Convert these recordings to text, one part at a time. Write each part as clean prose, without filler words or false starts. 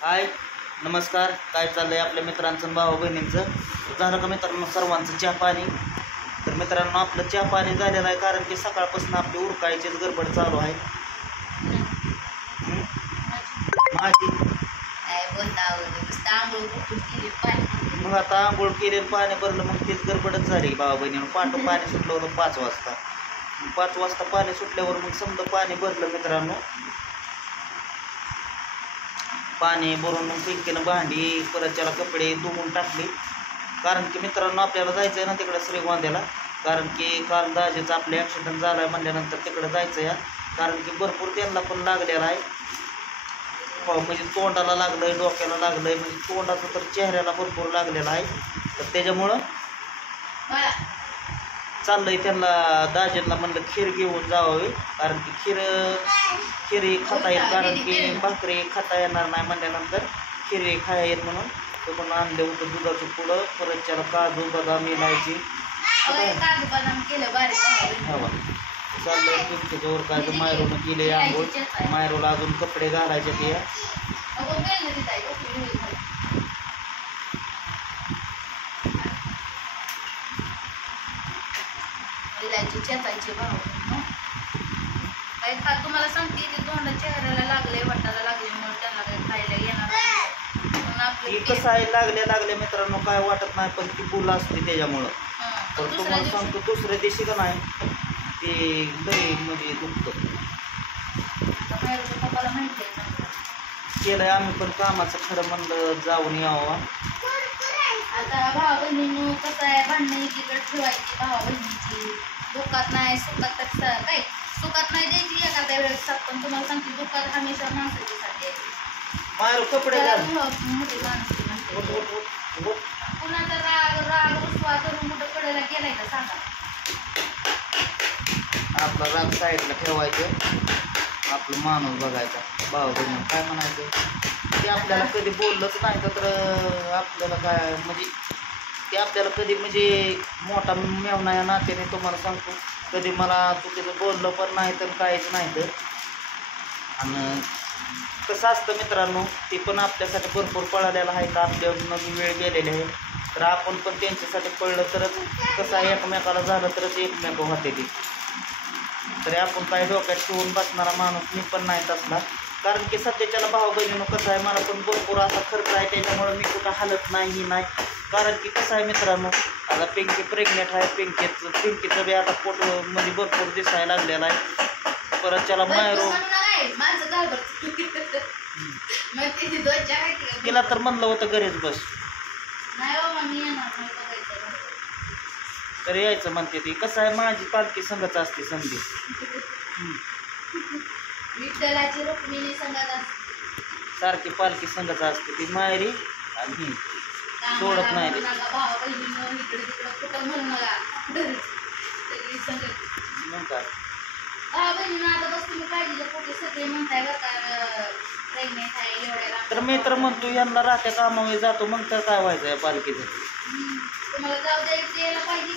हाय नमस्कार. काय चाललंय आपल्या मित्रांचं भाऊ बहिणींचं? झालं का मित्रांनो सर्वांचं चहा पाणी? तर मित्रांनो आपलं चहा पाणी झालेलं आहे, कारण की सकाळपासून आपली उरकायचीच गडबड चालू आहे. माझी मग आता आंघोळ केली पाणी भरलं, मग तीच गडबडच झाली भाऊ बहिणीनं. पाठं पाणी सुटलं होतं 5 वाजता. 5 वाजता पाणी सुटल्यावर मग समजा पाणी भरलं मित्रांनो. पाणी भरून मग पिंकीनं भांडी परत त्याला कपडे धुवून टाकले, कारण की मित्रांनो आपल्याला जायचं आहे ना तिकडं श्रीगोंद्याला. कारण की काल दाजेचा आपले ॲक्सिडेंट झाला आहे म्हणल्यानंतर तिकडं जायचं आहे. कारण की भरपूर त्यांना पण लागलेला आहे, म्हणजे तोंडाला लागलं आहे, डोक्याला लागलं आहे, म्हणजे तोंडाचं तर चेहऱ्याला भरपूर लागलेलं आहे. तर त्याच्यामुळं चाललंय त्यांना दाजींना म्हणलं खीर घेऊन जावावी, कारण की खीर खाता येत, कारण की भाकरी खाता येणार नाही म्हणल्यानंतर खीर खाया येत म्हणून ते पण आणले होतं दुधाचं पुढं. परत त्याला काजू बदाम इलायची चाललंय पिंकीच्यावर काय तर मायरोनं केले आंघोळ. मायरोला अजून कपडे घालायचे ते चेचायचे भाव काय खा तुम्हाला सांगते ते तोंडा चेहऱ्याला लागले वाटायला लागले म्हणून त्यांना काही खायला येणार. कसं आहे लागले मित्रांनो काय वाटत नाही, पण ती फुलं असते त्याच्यामुळं. तर तुम्हाला सांगतो दुसऱ्या दिवशी का नाही ते लई म्हणजे दुखतं. केलंय आम्ही पण कामाचं खरं म्हणलं जाऊन यावं. आता भावा बहिणीनं कसं आहे भांडणं एकीकडे ठेवायची भावा बहिणीची. दुःखात नाही सुखात तर काय सुखात नाही द्यायची एखाद्या वेळेस साथ, पण तुम्हाला सांगते दुःखात हमेशा माणसाची साथ द्यायची. मारू कपडे घाल. मोठी माणूस म्हणते कुणाचा राग रुसवा धरून कुठं कडेला गेलाय का सांगा. आपला राग साईडला ठेवायचं, आपलं माणूस बघायचा. भाऊ बहिणी काय म्हणायचं ते आपल्याला कधी बोललंच नाही तर आपल्याला काय म्हणजे ते आपल्याला कधी म्हणजे मोठा मेवणा या नात्याने तुम्हाला सांगतो कधी मला चुकीचं बोललं पण नाही तर काहीच नाही. तर आणि कसं असतं मित्रांनो ते पण आपल्यासाठी भरपूर पळालेलं आहे, तर आपल्या नवी वेळ गेलेली आहे. तर आपण पण त्यांच्यासाठी पळलं तरच कसं आहे एकमेकाला झालं तरच एकमेक होते ते. तरी आपण काही डोक्यात ठेवून बसणारा माणूस मी पण नाही तसला, कारण की सध्याच्याला भाऊ बहिणीनं कसं आहे मला पण भरपूर असा खर्च आहे त्याच्यामुळे मी कुठं हालत नाही नाही. कारण की कसं आहे मित्रांनो आता पिंकी प्रेग्नेंट आहे, पिंकीचं बी आता पोट म्हणजे भरपूर दिसायला लागलेला आहे. परत त्याला मायरो तिला तर म्हणलं होतं घरीच बस तर यायचं म्हणते ती. कसं आहे माझी पालखी संघच असते संधी विठ्ठलाची रुक्मिणी संगत असते, सारखी पालखी संघच असते ती मायरी आणि सोडत नाही रे. मग काय तर मी तर म्हणतो यांना राहत्या कामामध्ये जातो, मग तर काय व्हायचं आहे पालखीचं.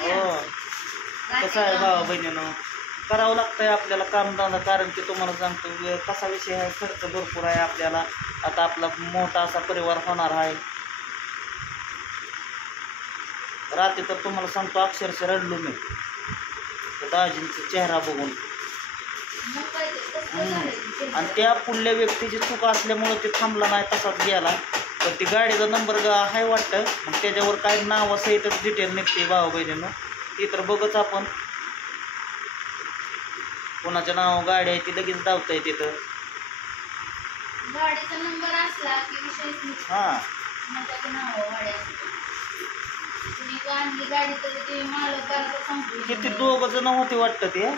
हो कसं आहे भावा बहिणीनं करावं लागतंय आपल्याला कामधंदा, कारण की तुम्हाला सांगतो कसा विषय आहे खर्च भरपूर आहे आपल्याला. आता आपला मोठा असा परिवार होणार आहे. रात्री तर तुम्हाला सांगतो अक्षरशः रडलो मी दाजींचा चेहरा बघून. आणि त्या पुढल्या व्यक्तीची चूक असल्यामुळं ते थांबला नाही तसाच गेला. पण ती गाडीचा नंबर आहे वाटतं, मग त्याच्यावर काय नाव सहितच डिटेल निघते भाऊ बहिणीनं ती तर बघच आपण कोणाचं नाव गाडी आहे ती लगेच धावता येते. तिथं गाडीचा नंबर असला की विषय हां किती 2 जण होते वाटतं ते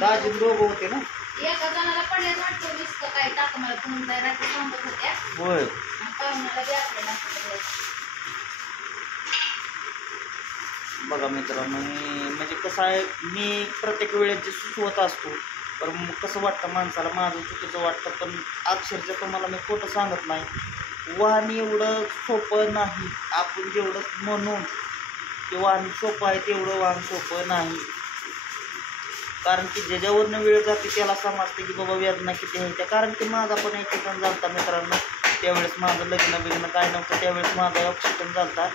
दाजी 2 होते ना. एका जणाला पडल्याच वाटतं वीस काय टाक मला फोन रात्री सांगत होत्या. होय पाहुण्याला बी आपल्याला बघा मित्रांनो म्हणजे कसं आहे मी प्रत्येक वेळेस जे सुचवत असतो तर मग कसं वाटतं माणसाला माझं चुकीचं वाटतं, पण अक्षरशः तुम्हाला मी खोटं सांगत नाही. वाहन एवढं सोपं नाही आपण जेवढं म्हणून की वाहन सोपं आहे तेवढं वाहन सोपं नाही. कारण की ज्याच्यावरनं वेळ जाते त्याला समजते की बाबा वेदना किती आहे त्या. कारण की माझा पण एक ठिकाण झालता मित्रांनो त्यावेळेस माझं लग्न बिग्न काय नव्हतं, त्यावेळेस माझा ऑक्सिजन झालता.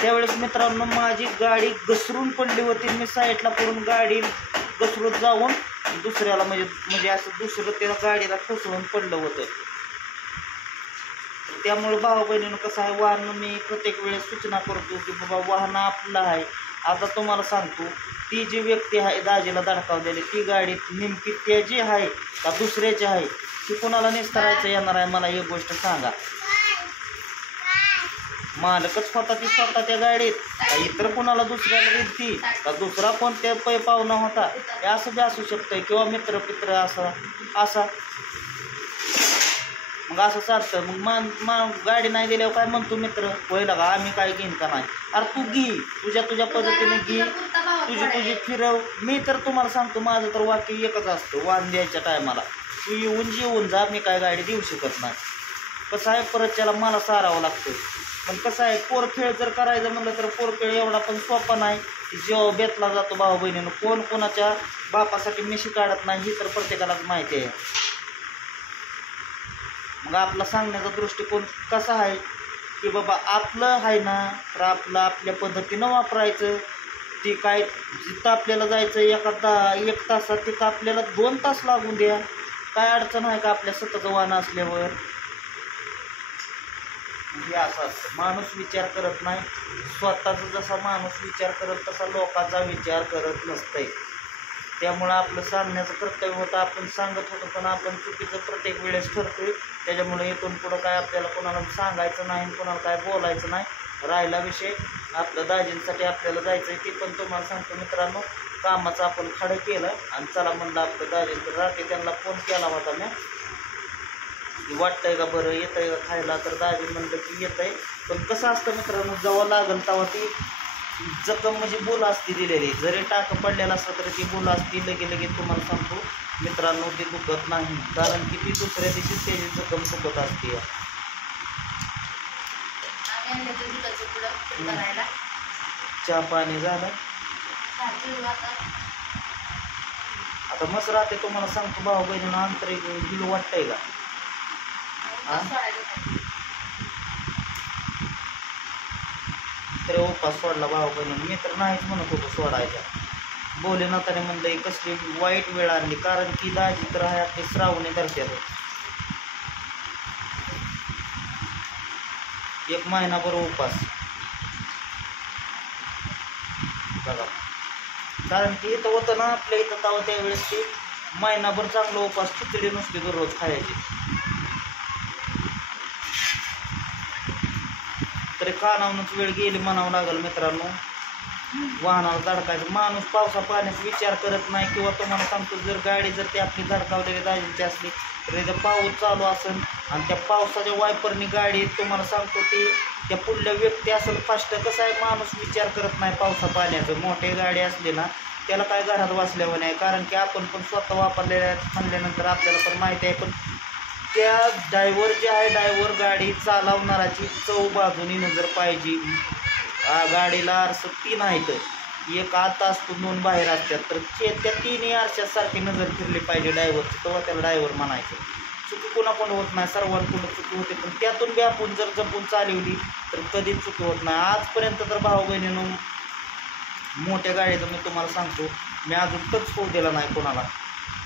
त्यावेळेस मित्रांनो माझी गाडी घसरून पडली होती. मी साईडला पडून गाडी घसरून जाऊन दुसऱ्याला म्हणजे असं दुसरं त्या गाडीला ठसवून पडलं होतं. त्यामुळे भाऊ बहिणीनं कसं आहे, वाहन मी प्रत्येक वेळेस सूचना करतो की बाबा वाहन आपलं आहे. आता तुम्हाला सांगतो, ती जी व्यक्ती आहे दाजीला धडकावलेली, ती गाडी नेमकी त्याची आहे का दुसऱ्याची आहे ती कोणाला निस्तरायचं येणार आहे मला एक गोष्ट सांगा. मालकच स्वतः ती स्वतः त्या गाडीत का इतर कोणाला दुसऱ्याला देती का दुसरा कोण त्या पै पाहुणा होता हे असं बी असू शकतंय, किंवा मित्र पित्र असा मग असं चालतं. मग गाडी नाही दिल्यावर काय म्हणतो मित्र पहिला का आम्ही काय घेईन का नाही. अरे तू घे तुझ्या पद्धतीने घे, तुझी फिरव. मी तर तुम्हाला सांगतो माझं तर वाक्य एकच असतं वाहन द्यायच्या टायमाला, तू येऊन जा, मी काय गाडी देऊ शकत नाही. कसं आहे परत त्याला मला सारावं लागतं. पण कसं आहे पोरखेळ जर करायचं म्हणलं तर पोरखेळ एवढा पण सोपा नाही. जेव्हा बेतला जातो भाऊ बहिणीनं, कोण कोणाच्या बापासाठी मिशी काढत नाही ही तर प्रत्येकालाच माहिती आहे. मग आपला सांगण्याचा दृष्टिकोन कसा आहे की बाबा आपलं आहे ना तर आपलं आपल्या पद्धतीनं वापरायचं. ती काय जिथं आपल्याला जायचं एक तासात तिथं आपल्याला 2 तास लागून द्या, काय अडचण आहे का आपल्या स्वतःचं वाहन असल्यावर. हे असं असतं, माणूस विचार करत नाही. स्वतःचा जसा माणूस विचार करत तसा लोकांचा विचार करत नसतंय. त्यामुळं आपलं सांगण्याचं कर्तव्य होतं, आपण सांगत होतो पण आपण चुकीचं प्रत्येक वेळेस ठरतोय. त्याच्यामुळे इथून पुढं काय आपल्याला कोणाला सांगायचं नाही, कोणाला काय बोलायचं नाही. राहिला विषय आपलं दाजींसाठी आपल्याला जायचं आहे, ते पण तुम्हाला सांगतो मित्रांनो. कामाचं आपण खडं केलं आणि चला म्हणलं आपलं दाजींचं. रात्री त्यांना फोन केला होता मी की वाटतंय का बरं, येतंय का खायला, तर दाजी म्हणलं की येतंय. पण कसं असतं मित्रांनो, जेव्हा लागल तेव्हा ती जखम म्हणजे बोल असती दिलेली, जरी टाक पडलेला असतं तरी ती बोल असती लगे तुम्हाला सांगतो मित्रांनो ती दुखत नाही. कारण की ती दुसऱ्या दिवशी त्याची जखम दुखत असते. चहा पाणी झालं आता मस्त राहते. तुम्हाला सांगतो भाऊ बहिणीनं अंतर दिलं वाटतंय का तरी उपास सोडला भाऊ बहिणीनं. मी तर नाहीच म्हणत होतो सोडायचा, बोले नाताने म्हणलं कसली वाईट वेळ आणली. कारण की दाजी तर आहे आपली श्रावणी धरत्यात, 1 महिनाभर उपास बघा. कारण की इथं होतं ना आपल्या इथं तेव्हा त्यावेळेस ती महिनाभर चांगलं उपास खिचडी नुसती दररोज खायची. तरी कानावूनच वेळ गेली म्हणावं लागेल मित्रांनो. वाहनाला धडकायचं माणूस पावसा पाण्याचा विचार करत नाही. किंवा तुम्हाला सांगतो जर गाडी जर ती आपली धडकावलेली दाजींची असली तर इथं पाऊस चालू असेल आणि त्या पावसाच्या वायपरनी गाडी तुम्हाला सांगतो ती त्या पुढल्या व्यक्ती असेल फास्ट. कसं आहे माणूस विचार करत नाही पावसा पाण्याचं. मोठी गाडी असली ना त्याला काय घरात बसल्यावर नाही, कारण की आपण पण स्वतः वापरलेल्या म्हणल्यानंतर आपल्याला पण माहिती आहे. पण त्या ड्रायव्हर जे आहे ड्रायव्हर गाडी चालवणाराची चौ बाजूनी नजर पाहिजे. गाडीला आरसं 3 आहेत, एक आत असतो 2 बाहेर असतात, तर त्या 3 आरशासारखी नजर फिरली पाहिजे ड्रायव्हरची, तेव्हा त्याला ड्रायव्हर म्हणायचं. चुकी कोणाकडून होत नाही, सर्वांकडून चुकी होते. पण त्यातून बी आपण जर जपून चालवली तर कधीच चुकी होत नाही. आजपर्यंत तर भाऊ बहिणीनं मोठ्या गाडीचं मी तुम्हाला सांगतो मी अजून टच होऊ दिला नाही कोणाला.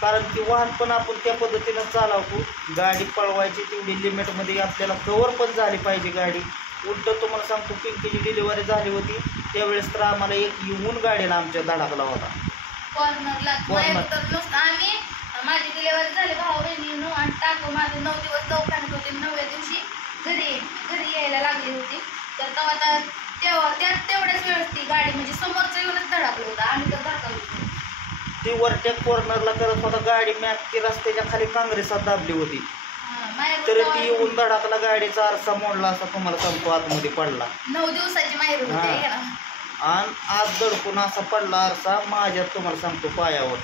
कारण की वाहन पण आपण त्या पद्धतीनं चालवतो. गाडी पळवायची तेवढी लिमिटमध्ये आपल्याला कवर पण झाली पाहिजे गाडी. उलट तुम्हाला सांगतो पिंकीची डिलिव्हरी झाली होती त्यावेळेस तर आम्हाला एक येऊन गाडीला आमच्या धडकला होता कॉर्नरला. आम्ही माझी डिलिव्हरी झाली भाऊ बहिणीनं आणि टाकू माझे 9 दिवस दवाखान्यात होते. 9व्या दिवशी घरी यायला लागली होती. तर तेव्हा तेवढ्याच वेळेस ती गाडी म्हणजे समोरचं येऊनच धडकलं होतं. आम्ही तर धडकलो होतो. ती वरट्या कॉर्नरला करत होता गाडी मॅक ती रस्त्याच्या खाली काँग्रेसात दाबली होती. तर ती येऊन धडकला, गाडीचा आरसा मोडला असा तुम्हाला सांगतो, आतमध्ये पडला. 9 दिवसाची माहेर होती आणि आज दडकून असा पडला आरसा माझ्यात तुम्हाला सांगतो पायावर.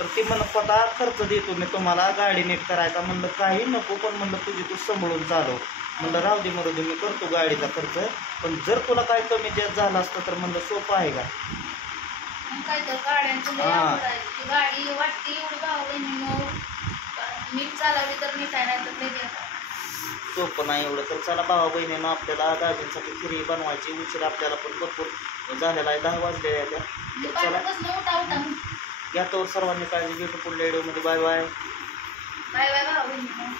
तर ती म्हणत होता खर्च देतो मी तुम्हाला गाडी नीट करायचा. म्हणलं काही नको, पण म्हणलं तुझी तू सांभाळून चालव. म्हणलं राहू दे मरू दे मी करतो गाडीचा खर्च, पण जर तुला काय कमी जास्त झालं असतं तर म्हणलं सोपं आहे का. काय तर गाड्यांचं गाडी वाटते एवढी भाऊ बहिणीनं नीट चालवली तर नीट आहे, नाही तर सोपं नाही एवढं. तर चला भावा बहिणीनं आपल्याला दाजींसाठी खिरी बनवायची. उशीर आपल्याला पण भरपूर झालेला आहे, 10 वाजलेले आहे त्या. तर चला दुपारपासून उठा उठा घ्या तर सर्वांनी काळजी. भेटू पुढल्या व्हिडिओमध्ये. Bye bye. बाय बाय भावा बहिणी.